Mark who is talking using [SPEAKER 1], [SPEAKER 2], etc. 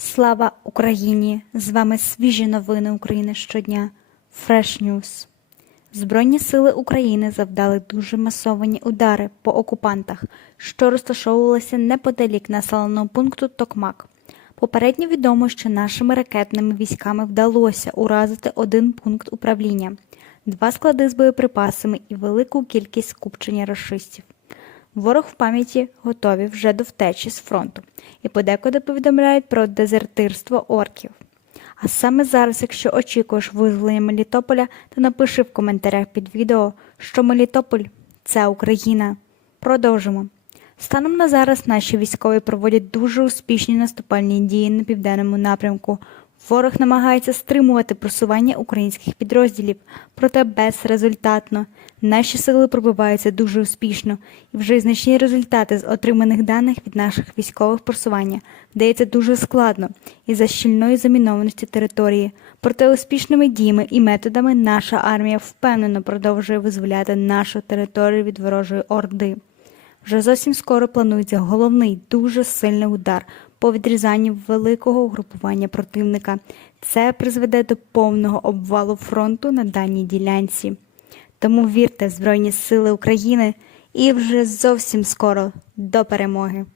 [SPEAKER 1] Слава Україні! З вами свіжі новини України щодня. Fresh News. Збройні сили України завдали дуже масовані удари по окупантах, що розташовувалися неподалік населеного пункту Токмак. Попередньо відомо, що нашими ракетними військами вдалося уразити один пункт управління, два склади з боєприпасами і велику кількість скупчення рашистів. Ворог в пам'яті готові вже до втечі з фронту і подекуди повідомляють про дезертирство орків. А саме зараз, якщо очікуєш визволення Мелітополя, то напиши в коментарях під відео, що Мелітополь це Україна. Продовжимо. Станом на зараз наші військові проводять дуже успішні наступальні дії на південному напрямку. Ворог намагається стримувати просування українських підрозділів, проте безрезультатно. Наші сили пробиваються дуже успішно, і вже значні результати з отриманих даних від наших військових просування вдається дуже складно із-за щільної замінованості території. Проте успішними діями і методами наша армія впевнено продовжує визволяти нашу територію від ворожої орди. Вже зовсім скоро планується головний дуже сильний удар по відрізанню великого угрупування противника. Це призведе до повного обвалу фронту на даній ділянці. Тому вірте в Збройні Сили України і вже зовсім скоро до перемоги.